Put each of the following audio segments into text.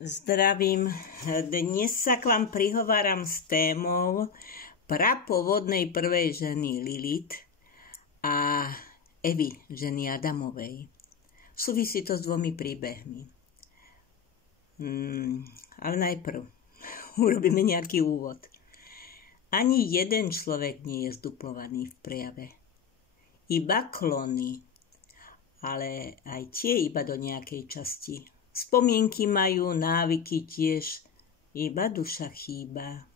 Zdravím, dnes sa k vám prihováram s témou prapovodnej prvej ženy Lilith a Evy, ženy Adamovej. Súvisí to s dvomi príbehmi. Ale najprv urobíme nejaký úvod. Ani jeden človek nie je zduplovaný v prejave. Iba klony, ale aj tie iba do nejakej časti. Spomienky majú, návyky tiež, iba duša chýba.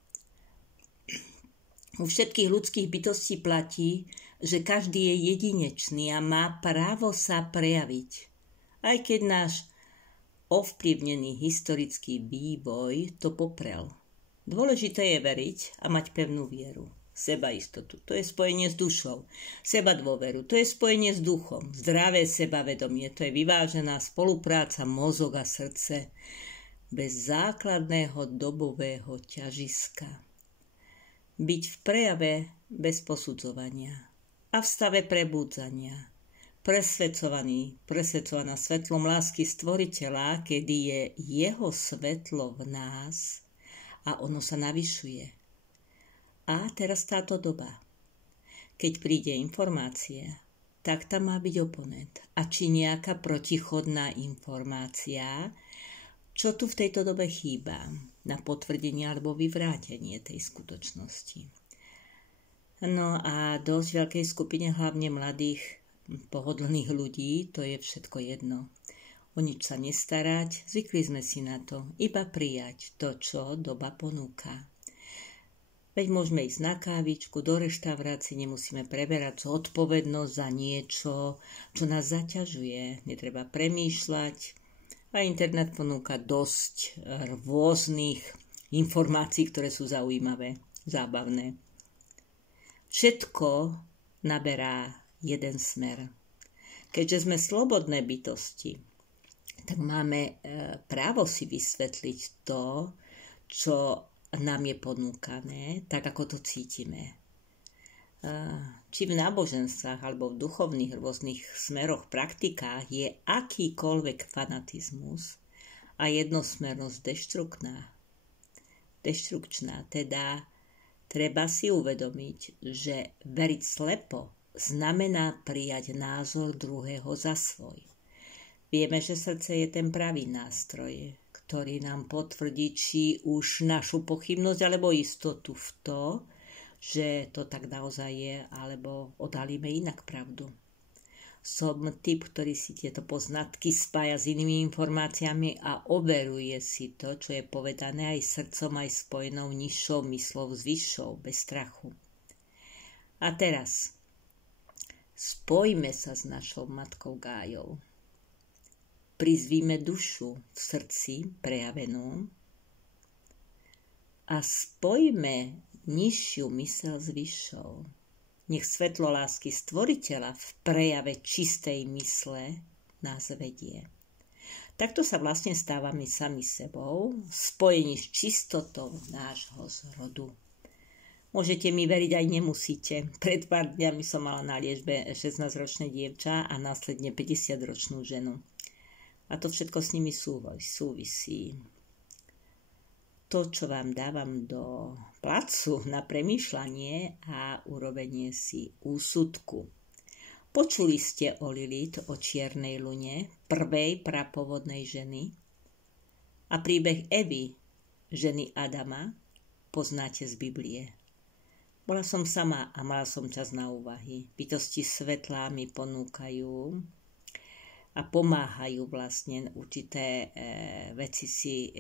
U všetkých ľudských bytostí platí, že každý je jedinečný a má právo sa prejaviť. Aj keď náš ovplyvnený historický vývoj to poprel. Dôležité je veriť a mať pevnú vieru. Sebaistotu, to je spojenie s dušou. Seba dôveru, to je spojenie s duchom. Zdravé sebavedomie, to je vyvážená spolupráca mozog a srdce bez základného dobového ťažiska. Byť v prejave bez posudzovania a v stave prebudzania. Presvedcovaná svetlom lásky stvoriteľa, kedy je jeho svetlo v nás a ono sa navyšuje. A teraz táto doba. Keď príde informácia, tak tam má byť oponent. A či nejaká protichodná informácia, čo tu v tejto dobe chýba na potvrdenie alebo vyvrátenie tej skutočnosti. No a dosť veľkej skupine hlavne mladých pohodlných ľudí to je všetko jedno. O nič sa nestarať, zvykli sme si na to, iba prijať to, čo doba ponúka. Veď môžeme ísť na kávičku, do reštaurácie, nemusíme preberať zodpovednosť za niečo, čo nás zaťažuje. Netreba premýšľať. A internet ponúka dosť rôznych informácií, ktoré sú zaujímavé, zábavné. Všetko naberá jeden smer. Keďže sme slobodné bytosti, tak máme právo si vysvetliť to, čo nám je ponúkané, tak ako to cítime. Či v náboženstvách alebo v duchovných rôznych smeroch, praktikách je akýkoľvek fanatizmus a jednosmernosť deštrukčná. Teda treba si uvedomiť, že veriť slepo znamená prijať názor druhého za svoj. Vieme, že srdce je ten pravý nástroj, ktorý nám potvrdí, či už našu pochybnosť alebo istotu v to, že to tak naozaj je, alebo odhalíme inak pravdu. Som typ, ktorý si tieto poznatky spája s inými informáciami a overuje si to, čo je povedané aj srdcom, aj spojenou nižšou myslou s vyššou, bez strachu. A teraz spojme sa s našou matkou Gájou. Prizvíme dušu v srdci prejavenú a spojme nižšiu myseľ s vyššou. Nech svetlo lásky stvoriteľa v prejave čistej mysle nás vedie. Takto sa vlastne stávame sami sebou, spojení s čistotou nášho zrodu. Môžete mi veriť, aj nemusíte. Pred pár dňami som mala na liečbe 16-ročné dievča a následne 50-ročnú ženu. A to všetko s nimi súvisí. To, čo vám dávam do placu na premýšľanie a urobenie si úsudku. Počuli ste o Lilith, o čiernej lune, prvej prapovodnej ženy? A príbeh Evy, ženy Adama, poznáte z Biblie. Bola som sama a mala som čas na úvahy. Bytosti svetlá mi ponúkajú a pomáhajú vlastne určité veci si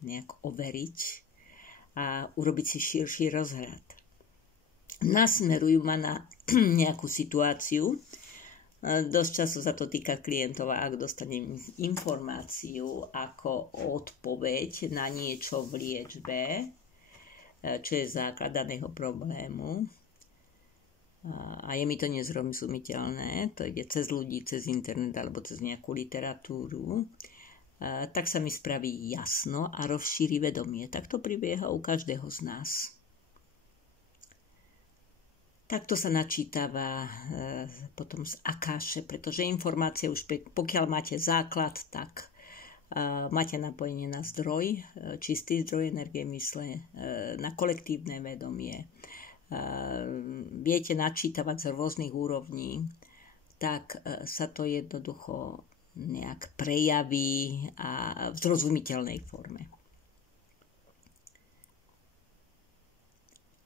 nejak overiť a urobiť si širší rozhľad. Nasmerujú ma na nejakú situáciu. Dosť často sa to týka klientov, ak dostanem informáciu ako odpoveď na niečo v liečbe, čo je základ daného problému. A je mi to nezrozumiteľné, to ide cez ľudí, cez internet alebo cez nejakú literatúru, tak sa mi spraví jasno a rozšíri vedomie. Tak to prebieha u každého z nás. Takto sa načítava potom z Akáše, pretože informácie už pokiaľ máte základ, tak máte napojenie na zdroj, čistý zdroj energie mysle, na kolektívne vedomie, viete načítavať z rôznych úrovní, tak sa to jednoducho nejak prejaví a v zrozumiteľnej forme.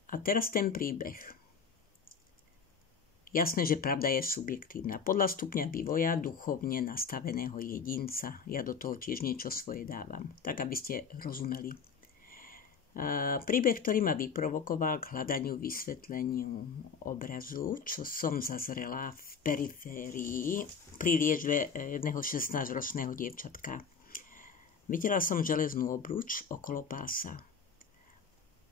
A teraz ten príbeh. Jasné, že pravda je subjektívna. Podľa stupňa vývoja duchovne nastaveného jedinca. Ja do toho tiež niečo svoje dávam, tak aby ste rozumeli. Príbeh, ktorý ma vyprovokoval k hľadaniu vysvetleniu obrazu, čo som zazrela v periférii pri liečbe jedného 16-ročného dievčatka. Videla som železnú obruč okolo pása.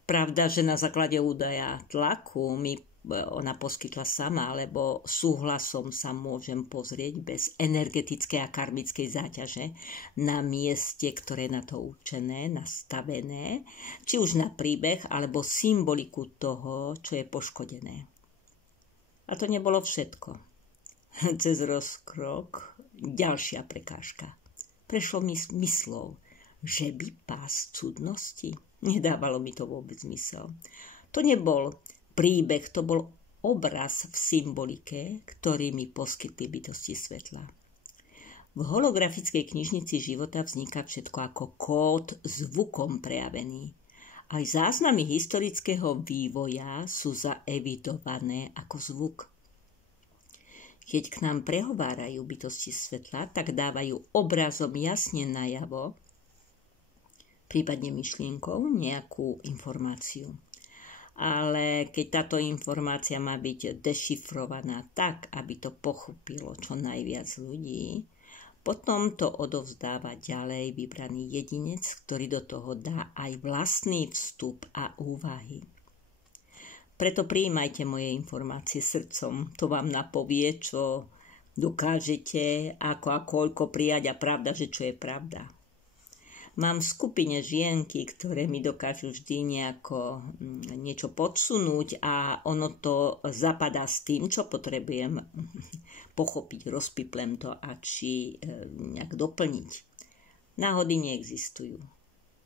Pravda, že na základe údaja tlaku mi ona poskytla sama, lebo súhlasom sa môžem pozrieť bez energetickej a karmickej záťaže na mieste, ktoré je na to určené, nastavené, či už na príbeh, alebo symboliku toho, čo je poškodené. A to nebolo všetko. Cez rozkrok ďalšia prekážka. Prešlo mi myslou, že by pás cudnosti. Nedávalo mi to vôbec zmysel. To nebol príbeh, to bol obraz v symbolike, ktorý mi poskytli bytosti svetla. V holografickej knižnici života vzniká všetko ako kód zvukom prejavený. Aj záznamy historického vývoja sú zaevidované ako zvuk. Keď k nám prehovárajú bytosti svetla, tak dávajú obrazom jasne najavo, prípadne myšlienkou, nejakú informáciu. Ale keď táto informácia má byť dešifrovaná tak, aby to pochopilo čo najviac ľudí, potom to odovzdáva ďalej vybraný jedinec, ktorý do toho dá aj vlastný vstup a úvahy. Preto prijímajte moje informácie srdcom, to vám napovie, čo dokážete, ako a koľko prijať a pravda, že čo je pravda. Mám v skupine žienky, ktoré mi dokážu vždy nejako niečo podsunúť a ono to zapadá s tým, čo potrebujem pochopiť, rozpiplem to a či nejak doplniť. Náhody neexistujú.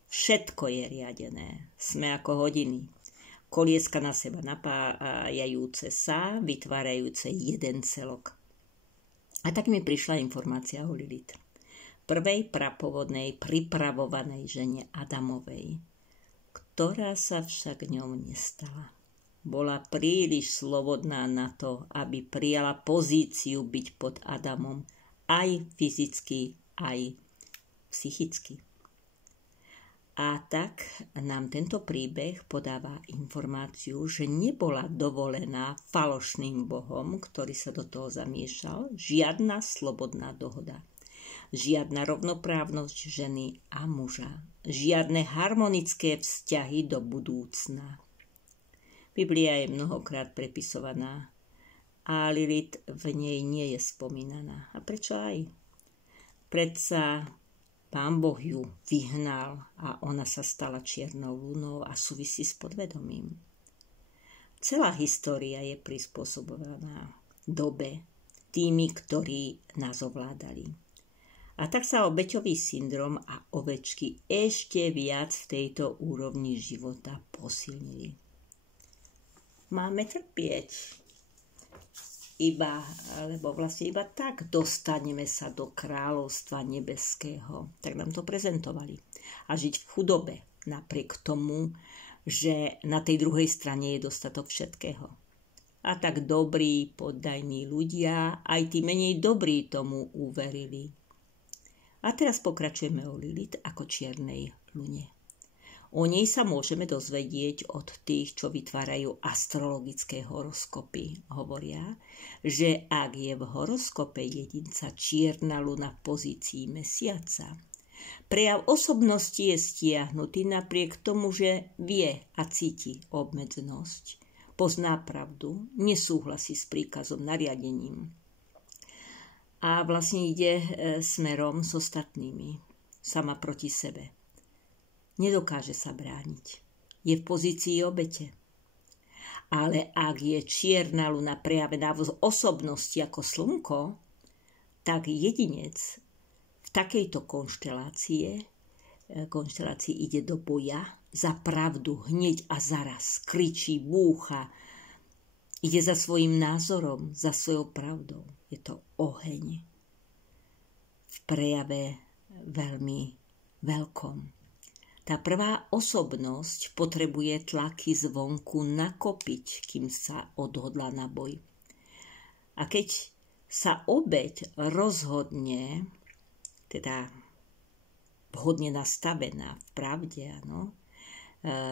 Všetko je riadené. Sme ako hodiny. Kolieska na seba napájajúce sa, vytvárajúce jeden celok. A tak mi prišla informácia o Lilith. Prvej prapovodnej pripravovanej žene Adamovej, ktorá sa však ňou nestala. Bola príliš slobodná na to, aby prijala pozíciu byť pod Adamom aj fyzicky, aj psychicky. A tak nám tento príbeh podáva informáciu, že nebola dovolená falošným bohom, ktorý sa do toho zamiešal, žiadna slobodná dohoda. Žiadna rovnoprávnosť ženy a muža. Žiadne harmonické vzťahy do budúcna. Biblia je mnohokrát prepisovaná a Lilith v nej nie je spomínaná. A prečo aj? Predsa Pán Boh ju vyhnal a ona sa stala čiernou lunou a súvisí s podvedomím. Celá história je prispôsobovaná dobe tými, ktorí nás ovládali. A tak sa obeťový syndrom a ovečky ešte viac v tejto úrovni života posilnili. Máme trpieť, lebo vlastne iba tak dostaneme sa do kráľovstva nebeského. Tak nám to prezentovali. A žiť v chudobe, napriek tomu, že na tej druhej strane je dostatok všetkého. A tak dobrí, poddajní ľudia, aj tí menej dobrí tomu uverili. A teraz pokračujeme o Lilith ako čiernej lune. O nej sa môžeme dozvedieť od tých, čo vytvárajú astrologické horoskopy. Hovoria, že ak je v horoskope jedinca čierna luna v pozícii mesiaca, prejav osobnosti je stiahnutý napriek tomu, že vie a cíti obmedzenosť. Pozná pravdu, nesúhlasí s príkazom, nariadením. A vlastne ide smerom s ostatnými, sama proti sebe. Nedokáže sa brániť. Je v pozícii obete. Ale ak je čierna luna prejavená v osobnosti ako slnko, tak jedinec v takejto konštelácii ide do boja za pravdu hneď a zaraz, kričí, búcha, ide za svojím názorom, za svojou pravdou. Je to oheň v prejave veľmi veľkom. Tá prvá osobnosť potrebuje tlaky zvonku nakopiť, kým sa odhodla na boj. A keď sa obeť rozhodne, teda vhodne nastavená v pravde,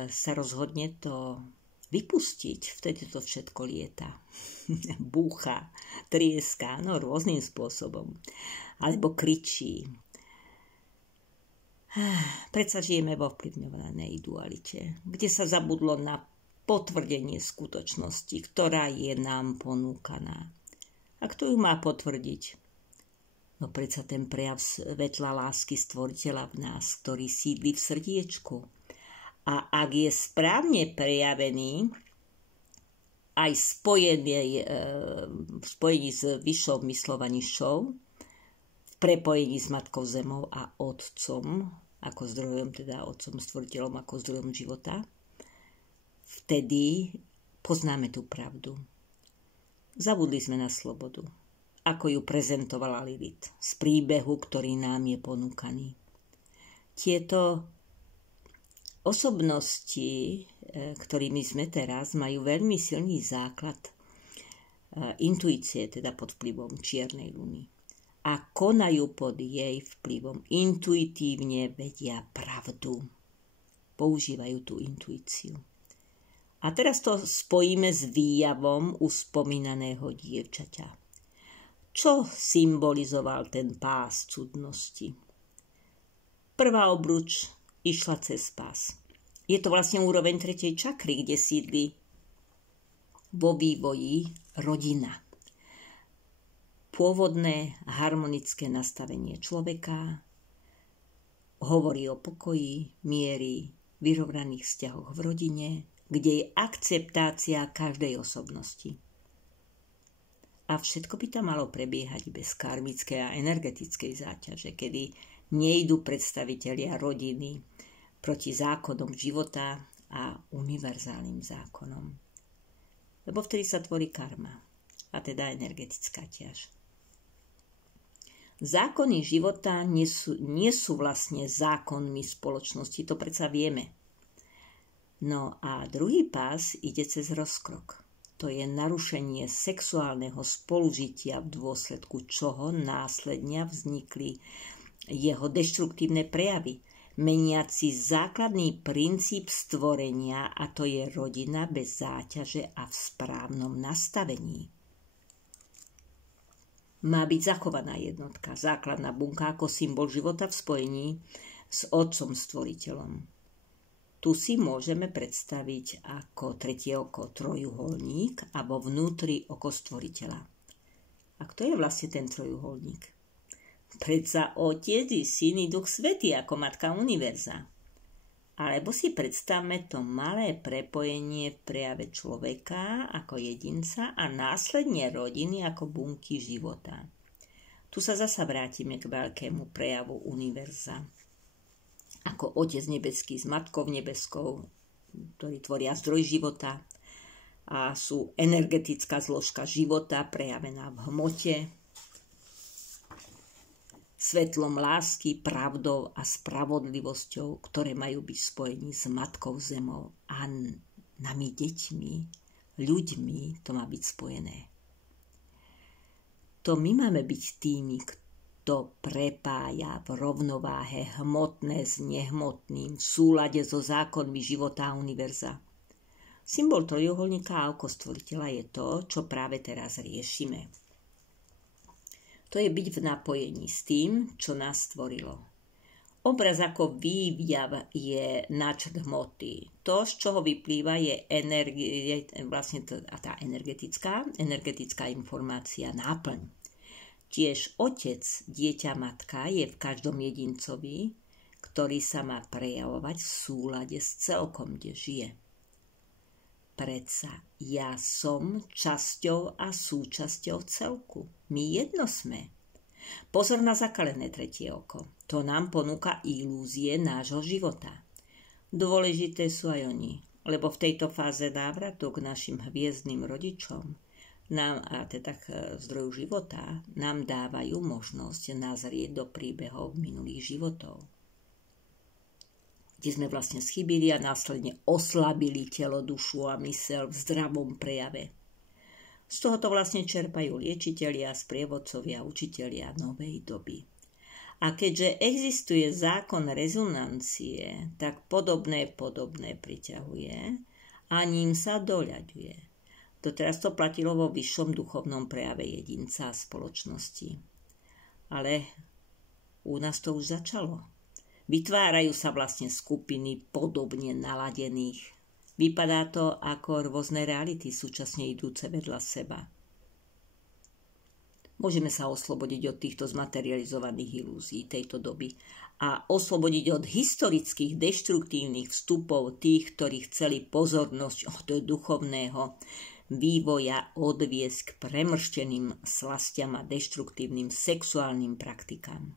sa rozhodne to vypustiť, vtedy to všetko lieta. Búcha, trieska, rôznym spôsobom. Alebo kričí. Predsa žijeme vo vplyvňovanej dualite, kde sa zabudlo na potvrdenie skutočnosti, ktorá je nám ponúkaná. A kto ju má potvrdiť? No predsa ten prejav svetla lásky stvoriteľa v nás, ktorý sídli v srdiečku. A ak je správne prejavený, aj spojení s vyššou myslou a nižšou, v prepojení s Matkou Zemou a Otcom, ako zdrojom, teda Otcom stvoriteľom ako zdrojom života, vtedy poznáme tú pravdu. Zabudli sme na slobodu, ako ju prezentovala Lilith z príbehu, ktorý nám je ponúkaný. Tieto osobnosti, ktorými sme teraz, majú veľmi silný základ intuície, teda pod vplyvom čiernej luny. A konajú pod jej vplyvom. Intuitívne vedia pravdu. Používajú tú intuíciu. A teraz to spojíme s výjavom uspomínaného dievčaťa. Čo symbolizoval ten pás cudnosti? Prvá obruč išla cez pás. Je to vlastne úroveň 3. čakry, kde sídli vo vývoji rodina. Pôvodné harmonické nastavenie človeka hovorí o pokoji, miery, vyrovnaných vzťahoch v rodine, kde je akceptácia každej osobnosti. A všetko by tam malo prebiehať bez karmickej a energetickej záťaže, kedy nejdú predstavitelia rodiny proti zákonom života a univerzálnym zákonom. Lebo vtedy sa tvorí karma, a teda energetická ťaž. Zákony života nie sú vlastne zákonmi spoločnosti, to predsa vieme. No a druhý pás ide cez rozkrok. To je narušenie sexuálneho spolužitia, v dôsledku čoho následne vznikli jeho deštruktívne prejavy, meniaci základný princíp stvorenia, a to je rodina bez záťaže a v správnom nastavení. Má byť zachovaná jednotka, základná bunka ako symbol života v spojení s Otcom stvoriteľom. Tu si môžeme predstaviť ako tretie oko trojuholník a vo vnútri oko stvoriteľa. A kto je vlastne ten trojuholník? Predsa Otec i Syn i Duch Svätý ako Matka Univerza. Alebo si predstavme to malé prepojenie v prejave človeka ako jedinca a následne rodiny ako bunky života. Tu sa zasa vrátime k veľkému prejavu univerza. Ako Otec nebeský s Matkou nebeskou, ktorí tvoria zdroj života a sú energetická zložka života prejavená v hmote, svetlom lásky, pravdou a spravodlivosťou, ktoré majú byť spojení s Matkou Zemou a nami deťmi, ľuďmi, to má byť spojené. To my máme byť tými, kto prepája v rovnováhe hmotné s nehmotným v súlade so zákonmi života a univerza. Symbol trojuholníka a oko stvoriteľa je to, čo práve teraz riešime. To je byť v napojení s tým, čo nás stvorilo. Obraz ako výjav je náčrt hmoty. To, z čoho vyplýva, je tá energetická informácia, náplň. Tiež Otec, dieťa, matka je v každom jedincovi, ktorý sa má prejavovať v súlade s celkom, kde žije. Predsa ja som časťou a súčasťou celku. My jedno sme. Pozor na zakalené tretie oko. To nám ponúka ilúzie nášho života. Dôležité sú aj oni, lebo v tejto fáze návratu k našim hviezdnym rodičom nám, a teda k zdroju života, nám dávajú možnosť nazrieť do príbehov minulých životov, kde sme vlastne schybili a následne oslabili telo, dušu a myseľ v zdravom prejave. Z tohoto vlastne čerpajú liečitelia, sprievodcovia, učitelia novej doby. A keďže existuje zákon rezonancie, tak podobné priťahuje a ním sa doľaďuje. Doteraz to platilo vo vyššom duchovnom prejave jedinca a spoločnosti. Ale u nás to už začalo. Vytvárajú sa vlastne skupiny podobne naladených. Vypadá to ako rôzne reality súčasne idúce vedľa seba. Môžeme sa oslobodiť od týchto zmaterializovaných ilúzií tejto doby a oslobodiť od historických deštruktívnych vstupov tých, ktorí chceli pozornosť od duchovného vývoja odviesť k premršteným slastiam a deštruktívnym sexuálnym praktikám.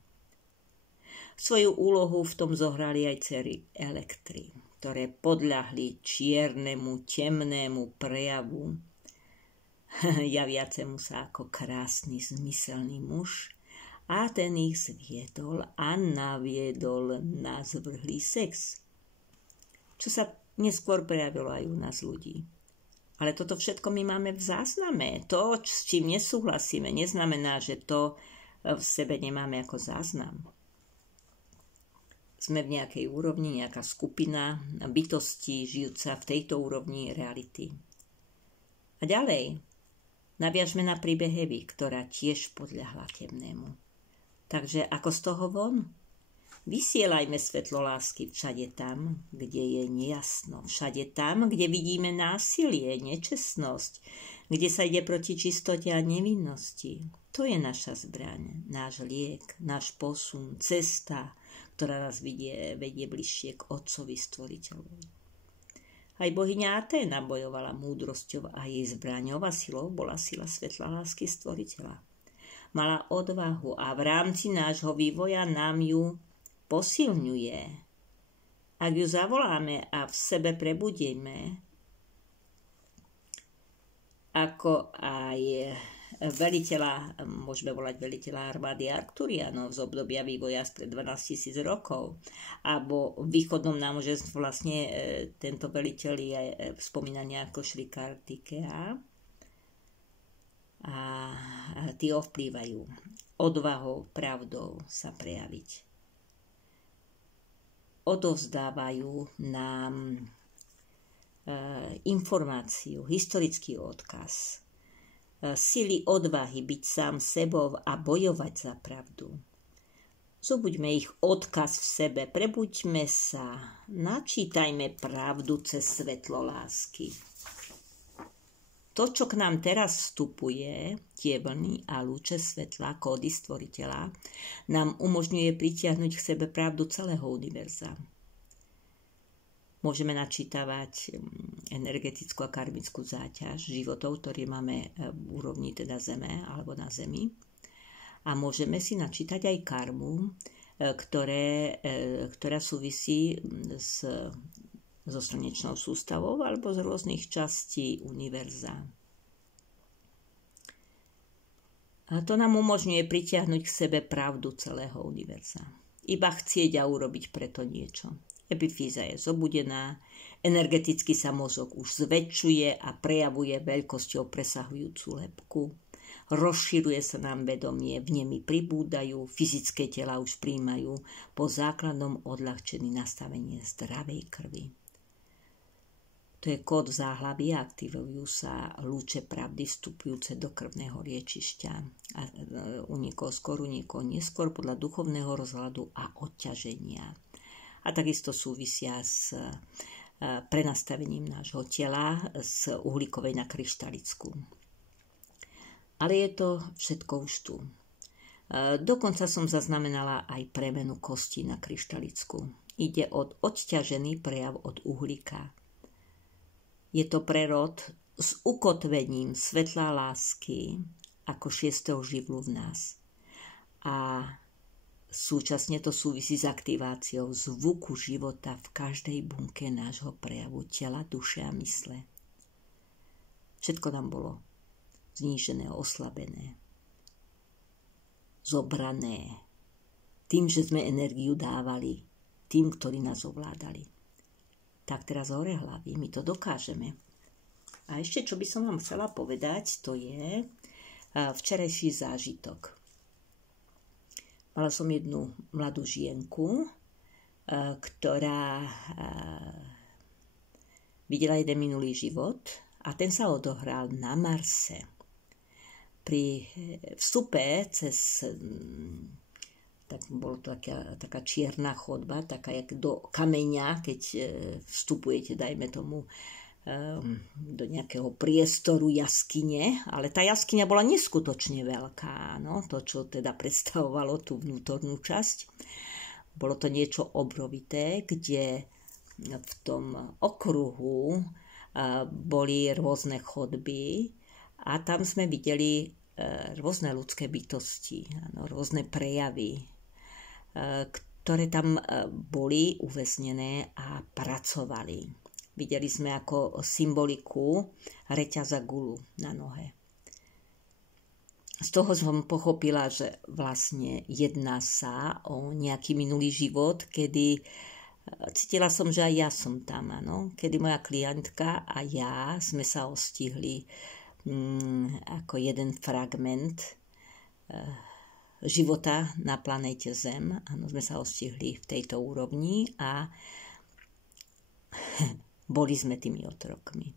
Svoju úlohu v tom zohrali aj dcery Elektry, ktoré podľahli čiernemu, temnému prejavu, javiacemu sa ako krásny, zmyselný muž, a ten ich zviedol a naviedol na zvrhlý sex. Čo sa neskôr prejavilo aj u nás ľudí. Ale toto všetko my máme v zázname. To, s čím nesúhlasíme, neznamená, že to v sebe nemáme ako záznam. Sme v nejakej úrovni, nejaká skupina bytostí žijúca v tejto úrovni reality. A ďalej, naviažme na príbeh Evy, ktorá tiež podľahla temnému. Takže ako z toho von? Vysielajme svetlo lásky všade tam, kde je nejasno. Všade tam, kde vidíme násilie, nečestnosť, kde sa ide proti čistote a nevinnosti. To je naša zbraň, náš liek, náš posun, cesta, ktorá nás vedie bližšie k Otcovi Stvoriteľovi. Aj bohyňa Aténa bojovala múdrosťou a jej zbraňou a silou bola sila svetla lásky Stvoriteľa. Mala odvahu a v rámci nášho vývoja nám ju posilňuje. Ak ju zavoláme a v sebe prebudíme, ako aj veliteľa, môžeme volať veliteľa armády Arkturianov z obdobia vývoja spred 12 000 rokov. Alebo v východnom námoženstve vlastne tento veliteľ je spomínaný ako Šri Kartikeya. A tí ovplývajú odvahou, pravdou sa prejaviť. Odovzdávajú nám informáciu, historický odkaz, sily odvahy byť sám sebou a bojovať za pravdu. Zobuďme ich odkaz v sebe, prebuďme sa, načítajme pravdu cez svetlo lásky. To, čo k nám teraz vstupuje, tie vlny a lúče svetla, kódy Stvoriteľa, nám umožňuje pritiahnuť k sebe pravdu celého univerza. Môžeme načítavať energetickú a karmickú záťaž životov, ktoré máme v úrovni teda Zeme alebo na Zemi. A môžeme si načítať aj karmu, ktorá súvisí so slnečnou sústavou alebo z rôznych častí univerza. A to nám umožňuje pritiahnuť k sebe pravdu celého univerza. Iba chcieť a urobiť preto niečo. Epifýza je zobudená, energeticky sa mozog už zväčšuje a prejavuje veľkosťou presahujúcu lebku. Rozširuje sa nám vedomie, vnemy pribúdajú, fyzické tela už príjmajú po základnom odľahčení nastavenie zdravej krvi. To je kód záhlavy a aktivujú sa lúče pravdy vstupujúce do krvného liečišťa. A u niekoho skôr, u niekoho neskôr podľa duchovného rozhľadu a odťaženia. A takisto súvisia s prenastavením nášho tela z uhlíkovej na kryštalickú. Ale je to všetko už tu. Dokonca som zaznamenala aj premenu kosti na kryštalickú. Ide o odťažený prejav od uhlíka. Je to prerod s ukotvením svetla lásky ako 6. živlu v nás. a súčasne to súvisí s aktiváciou zvuku života v každej bunke nášho prejavu tela, duše a mysle. Všetko nám bolo znížené, oslabené, zobrané tým, že sme energiu dávali tým, ktorí nás ovládali. Tak teraz hore hlavy, my to dokážeme. A ešte, čo by som vám chcela povedať, to je včerajší zážitok. Mala som jednu mladú žienku, ktorá videla jeden minulý život a ten sa odohral na Marse. Pri vstupe cez, tak bolo to taká čierna chodba, taká jak do kameňa, keď vstupujete, dajme tomu, do nejakého priestoru jaskyne, ale tá jaskyňa bola neskutočne veľká, no, to, čo teda predstavovalo tú vnútornú časť. Bolo to niečo obrovité, kde v tom okruhu boli rôzne chodby a tam sme videli rôzne ľudské bytosti, rôzne prejavy, ktoré tam boli uväznené a pracovali. Videli sme ako symboliku reťaza gulu na nohe. Z toho som pochopila, že vlastne jedná sa o nejaký minulý život, kedy cítila som, že aj ja som tam, áno? Kedy moja klientka a ja sme sa ostihli ako jeden fragment života na planéte Zem. Áno, sme sa ostihli v tejto úrovni a boli sme tými otrokmi.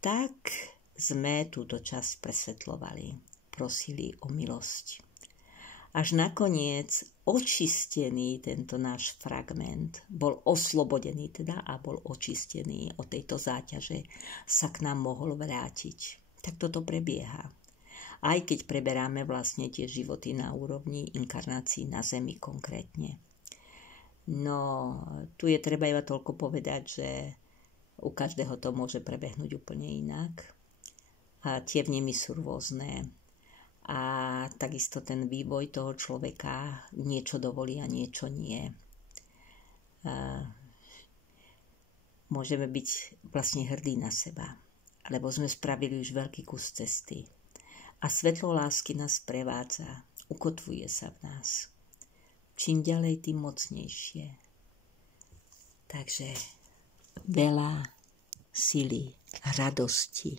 Tak sme túto časť presvetľovali, prosili o milosť. Až nakoniec očistený tento náš fragment, bol oslobodený teda a bol očistený od tejto záťaže, sa k nám mohol vrátiť. Tak toto prebieha. Aj keď preberáme vlastne tie životy na úrovni inkarnácií na Zemi konkrétne. No, tu je treba iba toľko povedať, že u každého to môže prebehnúť úplne inak. A tie vnemy sú rôzne. A takisto ten vývoj toho človeka niečo dovolí a niečo nie. Môžeme byť vlastne hrdí na seba, lebo sme spravili už veľký kus cesty. A svetlo lásky nás prevádza, ukotvuje sa v nás. Čím ďalej, tým mocnejšie. Takže veľa sily, radosti,